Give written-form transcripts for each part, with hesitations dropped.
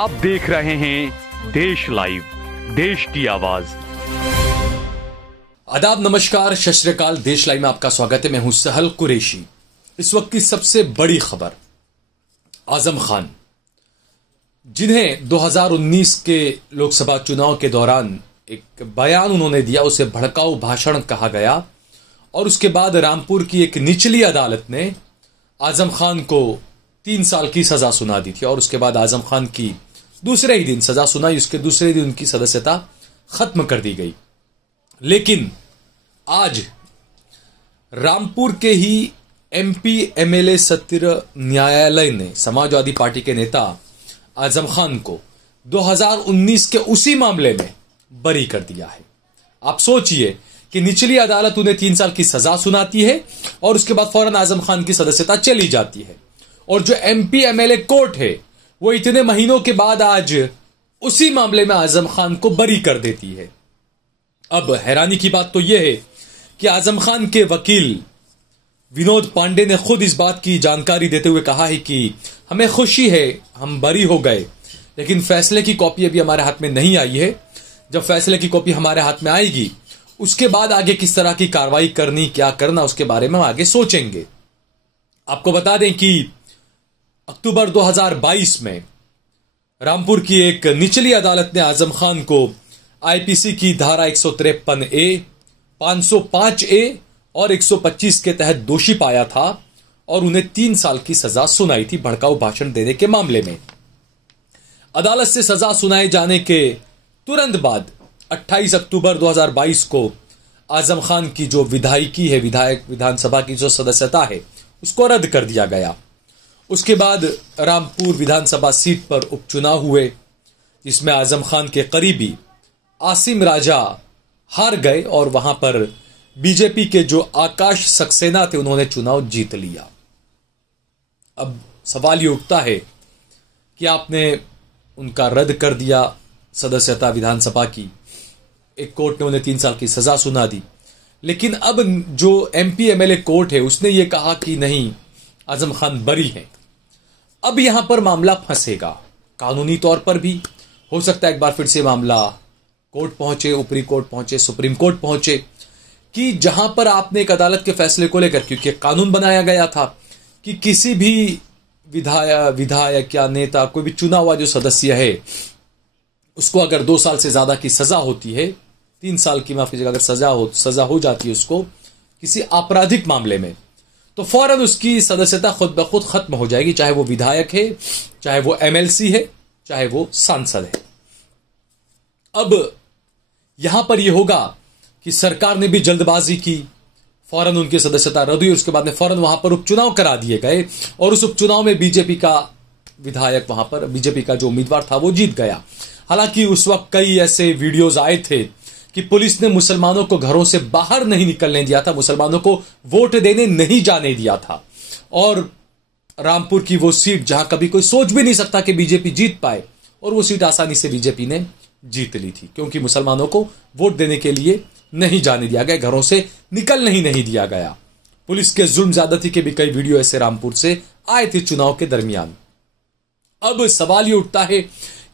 आप देख रहे हैं देश लाइव, देश की आवाज। आदाब, नमस्कार, सत श्री अकाल। देश लाइव में आपका स्वागत है। मैं हूं सहल कुरैशी। इस वक्त की सबसे बड़ी खबर, आजम खान, जिन्हें 2019 के लोकसभा चुनाव के दौरान एक बयान उन्होंने दिया, उसे भड़काऊ भाषण कहा गया और उसके बाद रामपुर की एक निचली अदालत ने आजम खान को 3 साल की सजा सुना दी थी और उसके बाद आजम खान की दूसरे ही दिन सजा सुनाई। उसके दूसरे दिन उनकी सदस्यता खत्म कर दी गई। लेकिन आज रामपुर के ही एमपी एमएलए सत्र न्यायालय ने समाजवादी पार्टी के नेता आजम खान को 2019 के उसी मामले में बरी कर दिया है। आप सोचिए कि निचली अदालत उन्हें 3 साल की सजा सुनाती है और उसके बाद फौरन आजम खान की सदस्यता चली जाती है, और जो एमपी एमएलए कोर्ट है वो इतने महीनों के बाद आज उसी मामले में आजम खान को बरी कर देती है। अब हैरानी की बात तो यह है कि आजम खान के वकील विनोद पांडे ने खुद इस बात की जानकारी देते हुए कहा है कि हमें खुशी है, हम बरी हो गए, लेकिन फैसले की कॉपी अभी हमारे हाथ में नहीं आई है। जब फैसले की कॉपी हमारे हाथ में आएगी उसके बाद आगे किस तरह की कार्रवाई करनी, क्या करना, उसके बारे में हम आगे सोचेंगे। आपको बता दें कि अक्टूबर 2022 में रामपुर की एक निचली अदालत ने आजम खान को आईपीसी की धारा 153A, 505A और 125 के तहत दोषी पाया था और उन्हें 3 साल की सजा सुनाई थी भड़काऊ भाषण देने के मामले में। अदालत से सजा सुनाए जाने के तुरंत बाद 28 अक्टूबर 2022 को आजम खान की जो विधायकी है, विधानसभा की जो सदस्यता है, उसको रद्द कर दिया गया। उसके बाद रामपुर विधानसभा सीट पर उपचुनाव हुए, जिसमें आजम खान के करीबी आसिम राजा हार गए और वहां पर बीजेपी के जो आकाश सक्सेना थे उन्होंने चुनाव जीत लिया। अब सवाल ये उठता है कि आपने उनका रद्द कर दिया सदस्यता विधानसभा की, एक कोर्ट ने उन्हें 3 साल की सजा सुना दी, लेकिन अब जो एमपी एमएलए कोर्ट है उसने ये कहा कि नहीं, आजम खान बरी हैं। अब यहां पर मामला फंसेगा। कानूनी तौर पर भी हो सकता है एक बार फिर से मामला कोर्ट पहुंचे, ऊपरी कोर्ट पहुंचे, सुप्रीम कोर्ट पहुंचे, कि जहां पर आपने एक अदालत के फैसले को लेकर, क्योंकि कानून बनाया गया था कि किसी भी विधायक या नेता, कोई भी चुना हुआ जो सदस्य है, उसको अगर 2 साल से ज्यादा की सजा होती है, 3 साल की माफ कीजिएगा, अगर सजा हो जाती है उसको किसी आपराधिक मामले में, तो फौरन उसकी सदस्यता खुद ब खुद खत्म हो जाएगी, चाहे वो विधायक है, चाहे वो एमएलसी है, चाहे वो सांसद है। अब यहां पर यह होगा कि सरकार ने भी जल्दबाजी की, फौरन उनकी सदस्यता रद्द हुई, उसके बाद में फौरन वहां पर उपचुनाव करा दिए गए और उस उपचुनाव में बीजेपी का विधायक, वहां पर बीजेपी का जो उम्मीदवार था वो जीत गया। हालांकि उस वक्त कई ऐसे वीडियोज आए थे कि पुलिस ने मुसलमानों को घरों से बाहर नहीं निकलने दिया था, मुसलमानों को वोट देने नहीं जाने दिया था, और रामपुर की वो सीट जहां कभी कोई सोच भी नहीं सकता कि बीजेपी जीत पाए, और वो सीट आसानी से बीजेपी ने जीत ली थी, क्योंकि मुसलमानों को वोट देने के लिए नहीं जाने दिया गया, घरों से निकलने ही नहीं दिया गया। पुलिस के जुल्म ज्यादती के भी कई वीडियो ऐसे रामपुर से आए थे चुनाव के दरमियान। अब सवाल ये उठता है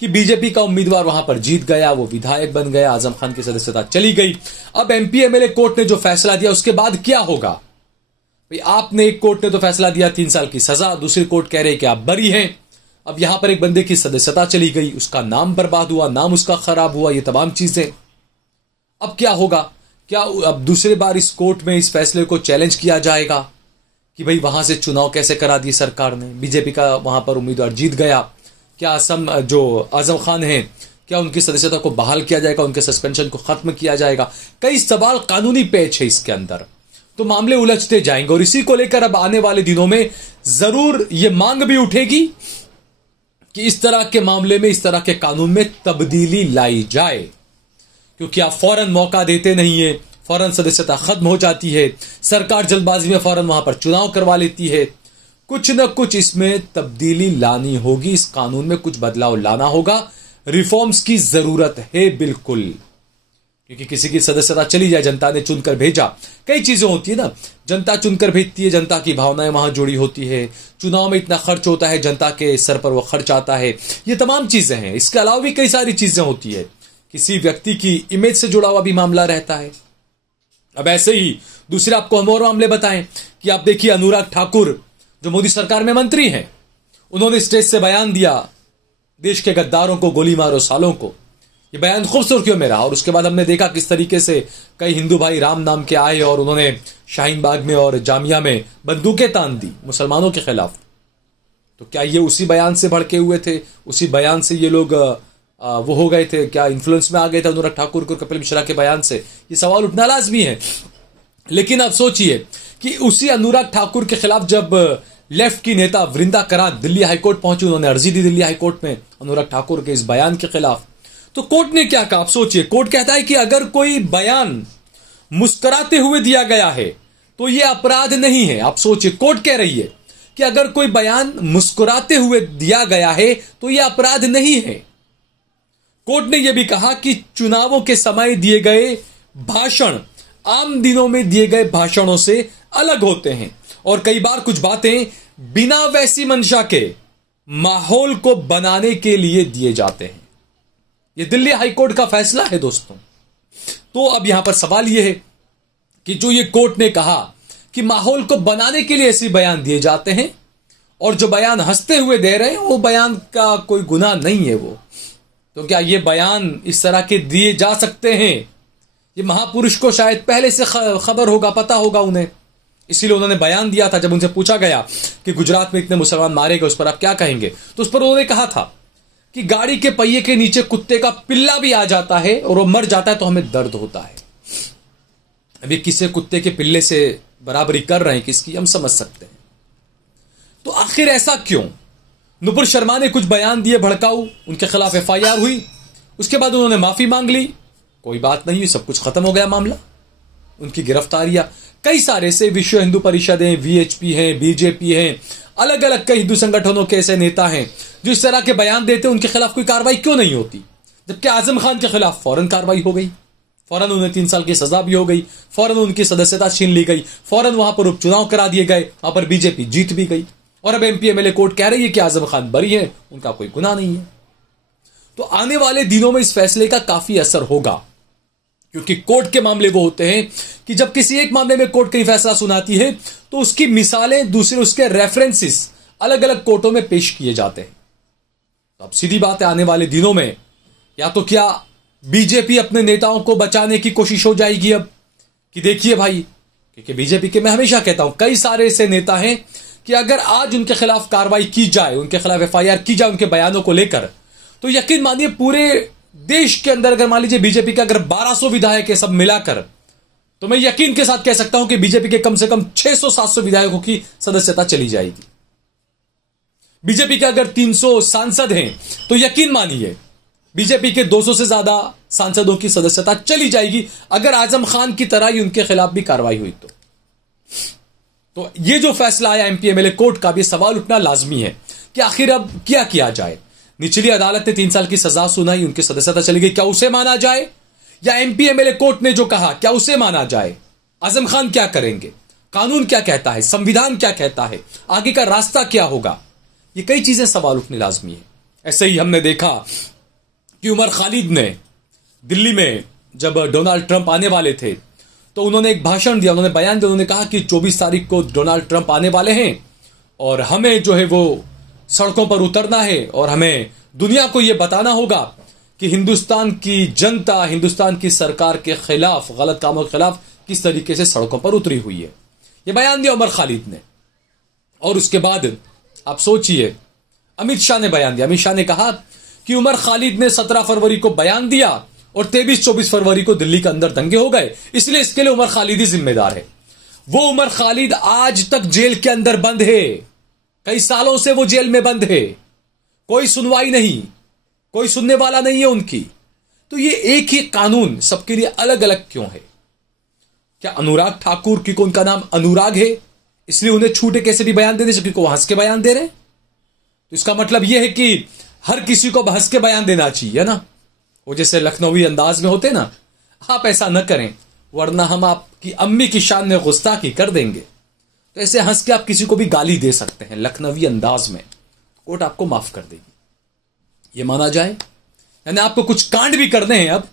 कि बीजेपी का उम्मीदवार वहां पर जीत गया, वो विधायक बन गया, आजम खान की सदस्यता चली गई। अब एमपी एमएलए कोर्ट ने जो फैसला दिया उसके बाद क्या होगा? भाई, आपने, एक कोर्ट ने तो फैसला दिया 3 साल की सजा, दूसरी कोर्ट कह रही कि आप बरी हैं। अब यहां पर एक बंदे की सदस्यता चली गई, उसका नाम बर्बाद हुआ, नाम उसका खराब हुआ, ये तमाम चीजें। अब क्या होगा? क्या अब दूसरी बार इस कोर्ट में इस फैसले को चैलेंज किया जाएगा कि भाई वहां से चुनाव कैसे करा दिए सरकार ने, बीजेपी का वहां पर उम्मीदवार जीत गया, क्या जो आजम खान हैं, क्या उनकी सदस्यता को बहाल किया जाएगा, उनके सस्पेंशन को खत्म किया जाएगा? कई सवाल, कानूनी पेच है इसके अंदर, तो मामले उलझते जाएंगे और इसी को लेकर अब आने वाले दिनों में जरूर यह मांग भी उठेगी कि इस तरह के मामले में, इस तरह के कानून में तब्दीली लाई जाए, क्योंकि आप फौरन मौका देते नहीं है, फौरन सदस्यता खत्म हो जाती है, सरकार जल्दबाजी में फौरन वहां पर चुनाव करवा लेती है। कुछ न कुछ इसमें तब्दीली लानी होगी, इस कानून में कुछ बदलाव लाना होगा, रिफॉर्म्स की जरूरत है बिल्कुल। क्योंकि किसी की सदस्यता चली जाए, जनता ने चुनकर भेजा, कई चीजें होती है ना, जनता चुनकर भेजती है, जनता की भावनाएं वहां जुड़ी होती है, चुनाव में इतना खर्च होता है, जनता के सर पर वो खर्च आता है, ये तमाम चीजें हैं। इसके अलावा भी कई सारी चीजें होती है, किसी व्यक्ति की इमेज से जुड़ा हुआ भी मामला रहता है। अब ऐसे ही दूसरे आपको हम और मामले बताएं कि आप देखिए अनुराग ठाकुर जो मोदी सरकार में मंत्री हैं, उन्होंने स्टेज से बयान दिया, देश के गद्दारों को गोली मारो सालों को। ये बयान खूब सुर्खियों में रहा और उसके बाद हमने देखा किस तरीके से कई हिंदू भाई राम नाम के आए और उन्होंने शाहीन बाग में और जामिया में बंदूकें तान दी मुसलमानों के खिलाफ। तो क्या ये उसी बयान से भड़के हुए थे? उसी बयान से ये लोग वो हो गए थे? क्या इन्फ्लुएंस में आ गए थे अनुराग ठाकुर को कपिल मिश्रा के बयान से? ये सवाल उठना लाजमी है। लेकिन अब सोचिए कि उसी अनुराग ठाकुर के खिलाफ जब लेफ्ट की नेता वृंदा करात दिल्ली हाईकोर्ट पहुंची, उन्होंने अर्जी दी दिल्ली हाईकोर्ट में अनुराग ठाकुर के इस बयान के खिलाफ, तो कोर्ट ने क्या कहा? आप सोचिए, कोर्ट कहता है कि अगर कोई बयान मुस्कुराते हुए दिया गया है तो यह अपराध नहीं है। आप सोचिए, कोर्ट कह रही है कि अगर कोई बयान मुस्कुराते हुए दिया गया है तो यह अपराध नहीं है। कोर्ट ने यह भी कहा कि चुनावों के समय दिए गए भाषण आम दिनों में दिए गए भाषणों से अलग होते हैं और कई बार कुछ बातें बिना वैसी मंशा के माहौल को बनाने के लिए दिए जाते हैं। यह दिल्ली हाईकोर्ट का फैसला है दोस्तों। तो अब यहां पर सवाल यह है कि जो ये कोर्ट ने कहा कि माहौल को बनाने के लिए ऐसे बयान दिए जाते हैं और जो बयान हंसते हुए दे रहे हैं वो बयान का कोई गुनाह नहीं है वो, तो क्या ये बयान इस तरह के दिए जा सकते हैं? ये महापुरुष को शायद पहले से खबर होगा, पता होगा उन्हें, इसीलिए उन्होंने बयान दिया था। जब उनसे पूछा गया कि गुजरात में इतने मुसलमान मारे गए, उस पर आप क्या कहेंगे, तो उस पर उन्होंने कहा था कि गाड़ी के पहिए के नीचे कुत्ते का पिल्ला भी आ जाता है और वो मर जाता है तो हमें दर्द होता है। अभी किसी कुत्ते के पिल्ले से बराबरी कर रहे हैं किसकी, हम समझ सकते हैं। तो आखिर ऐसा क्यों? नुपुर शर्मा ने कुछ बयान दिए भड़काऊ, उनके खिलाफ एफआईआर हुई, उसके बाद उन्होंने माफी मांग ली, कोई बात नहीं हुई, सब कुछ खत्म हो गया मामला। उनकी गिरफ्तारियां कई सारे से विश्व हिंदू परिषद हैं, वीएचपी हैं, बीजेपी हैं, अलग अलग कई हिंदू संगठनों के ऐसे नेता हैं जो इस तरह के बयान देते हैं, उनके खिलाफ कोई कार्रवाई क्यों नहीं होती? जबकि आजम खान के खिलाफ फौरन कार्रवाई हो गई, फौरन उन्हें 3 साल की सजा भी हो गई, फौरन उनकी सदस्यता छीन ली गई, फौरन वहां पर उपचुनाव करा दिए गए, वहां पर बीजेपी जीत भी गई और अब एमपी एमएलए कोर्ट कह रही है कि आजम खान बरी है, उनका कोई गुनाह नहीं है। तो आने वाले दिनों में इस फैसले का काफी असर होगा, क्योंकि कोर्ट के मामले वो होते हैं कि जब किसी एक मामले में कोर्ट कई फैसला सुनाती है तो उसकी मिसालें दूसरे उसके रेफरेंसेस अलग अलग कोर्टों में पेश किए जाते हैं। तो अब सीधी बात है, आने वाले दिनों में या तो क्या बीजेपी अपने नेताओं को बचाने की कोशिश हो जाएगी अब कि देखिए भाई, क्योंकि बीजेपी के मैं हमेशा कहता हूं कई सारे ऐसे नेता हैं कि अगर आज उनके खिलाफ कार्रवाई की जाए, उनके खिलाफ एफआईआर की जाए उनके बयानों को लेकर, तो यकीन मानिए पूरे देश के अंदर अगर मान लीजिए बीजेपी के अगर 1200 विधायक है सब मिलाकर, तो मैं यकीन के साथ कह सकता हूं कि बीजेपी के कम से कम 600-700 विधायकों की सदस्यता चली जाएगी। बीजेपी के अगर 300 सांसद हैं तो यकीन मानिए बीजेपी के 200 से ज्यादा सांसदों की सदस्यता चली जाएगी अगर आजम खान की तरह ही उनके खिलाफ भी कार्रवाई हुई तो ये जो फैसला आया एमपी एमएलए कोर्ट का भी सवाल उठना लाजमी है कि आखिर अब क्या किया जाए। निचली अदालत ने 3 साल की सजा सुनाई, उनकी सदस्यता चली गई, क्या उसे माना जाए या एमपी एमएलए कोर्ट ने जो कहा क्या उसे माना जाए? आजम खान क्या करेंगे? कानून क्या कहता है? संविधान क्या कहता है? आगे का रास्ता क्या होगा? ये कई चीजें सवाल उठने लाजमी है। ऐसे ही हमने देखा कि उमर खालिद ने दिल्ली में जब डोनाल्ड ट्रंप आने वाले थे तो उन्होंने एक भाषण दिया, उन्होंने बयान दिया, उन्होंने कहा कि 24 तारीख को डोनाल्ड ट्रंप आने वाले हैं और हमें जो है वो सड़कों पर उतरना है और हमें दुनिया को यह बताना होगा कि हिंदुस्तान की जनता हिंदुस्तान की सरकार के खिलाफ, गलत कामों के खिलाफ किस तरीके से सड़कों पर उतरी हुई है। यह बयान दिया उमर खालिद ने। और उसके बाद आप सोचिए अमित शाह ने बयान दिया। अमित शाह ने कहा कि उमर खालिद ने 17 फरवरी को बयान दिया और 23-24 फरवरी को दिल्ली के अंदर दंगे हो गए, इसलिए इसके लिए उमर खालिद ही जिम्मेदार है। वो उमर खालिद आज तक जेल के अंदर बंद है, कई सालों से वो जेल में बंद है, कोई सुनवाई नहीं, कोई सुनने वाला नहीं है उनकी। तो ये एक ही कानून सबके लिए अलग अलग क्यों है? क्या अनुराग ठाकुर की को उनका नाम अनुराग है इसलिए उन्हें छूटे कैसे भी बयान दे दे क्योंकि वो हंस के बयान दे रहे? तो इसका मतलब यह है कि हर किसी को हंस के बयान देना चाहिए ना, वो जैसे लखनवी अंदाज में होते ना, आप ऐसा न करें वरना हम आपकी अम्मी की शान में गुस्ताखी कर देंगे। तो ऐसे हंस के आप किसी को भी गाली दे सकते हैं लखनवी अंदाज में, कोर्ट आपको माफ कर देगी। ये माना जाए, यानी आपको कुछ कांड भी करने हैं अब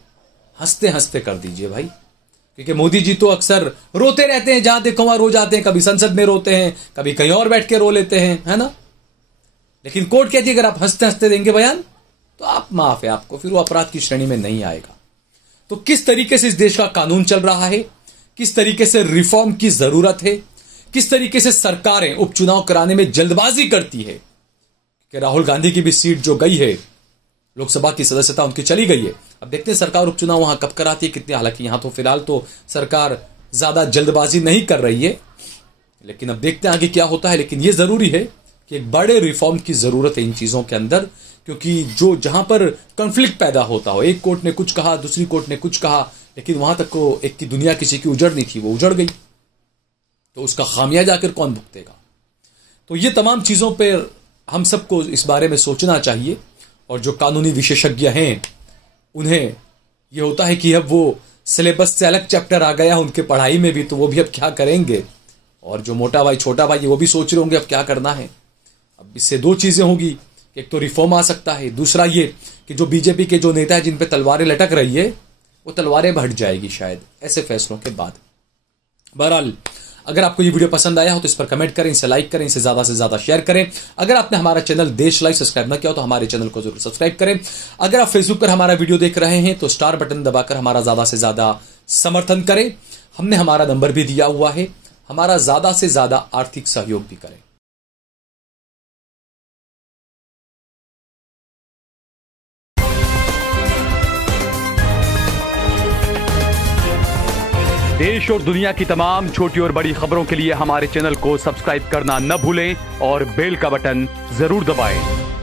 हंसते हंसते कर दीजिए भाई। क्योंकि मोदी जी तो अक्सर रोते रहते हैं, जहां देखो वहां रो जाते हैं, कभी संसद में रोते हैं, कभी कहीं और बैठ के रो लेते हैं, है ना। लेकिन कोर्ट कहती है अगर आप हंसते हंसते देंगे बयान तो आप माफ है, आपको फिर वो अपराध की श्रेणी में नहीं आएगा। तो किस तरीके से इस देश का कानून चल रहा है, किस तरीके से रिफॉर्म की जरूरत है, किस तरीके से सरकारें उपचुनाव कराने में जल्दबाजी करती है कि राहुल गांधी की भी सीट जो गई है, लोकसभा की सदस्यता उनकी चली गई है। अब देखते हैं सरकार उपचुनाव वहां कब कराती है, कितने। हालांकि यहां तो फिलहाल तो सरकार ज्यादा जल्दबाजी नहीं कर रही है, लेकिन अब देखते हैं आगे क्या होता है। लेकिन यह जरूरी है कि एक बड़े रिफॉर्म की जरूरत है इन चीजों के अंदर, क्योंकि जो जहां पर कॉन्फ्लिक्ट पैदा होता हो, एक कोर्ट ने कुछ कहा, दूसरी कोर्ट ने कुछ कहा, लेकिन वहां तक को एक की दुनिया किसी की उजड़नी थी, वो उजड़ गई, तो उसका खामियाजा आखिर कौन भुगतेगा। तो ये तमाम चीजों पर हम सबको इस बारे में सोचना चाहिए। और जो कानूनी विशेषज्ञ हैं उन्हें यह होता है कि अब वो सिलेबस से अलग चैप्टर आ गया उनके पढ़ाई में भी, तो वो भी अब क्या करेंगे। और जो मोटा भाई छोटा भाई वो भी सोच रहे होंगे अब क्या करना है। अब इससे दो चीजें होंगी, एक तो रिफॉर्म आ सकता है, दूसरा ये कि जो बीजेपी के जो नेता है जिन पे तलवारें लटक रही है वो तलवारें हट जाएगी शायद ऐसे फैसलों के बाद। बहरहाल अगर आपको ये वीडियो पसंद आया हो तो इस पर कमेंट करें, इसे लाइक करें, इसे ज्यादा से ज्यादा शेयर करें। अगर आपने हमारा चैनल देश लाइव सब्सक्राइब न किया हो तो हमारे चैनल को जरूर सब्सक्राइब करें। अगर आप फेसबुक पर हमारा वीडियो देख रहे हैं तो स्टार बटन दबाकर हमारा ज्यादा से ज्यादा समर्थन करें। हमने हमारा नंबर भी दिया हुआ है, हमारा ज्यादा से ज्यादा आर्थिक सहयोग भी करें। देश और दुनिया की तमाम छोटी और बड़ी खबरों के लिए हमारे चैनल को सब्सक्राइब करना न भूलें और बेल का बटन जरूर दबाएं।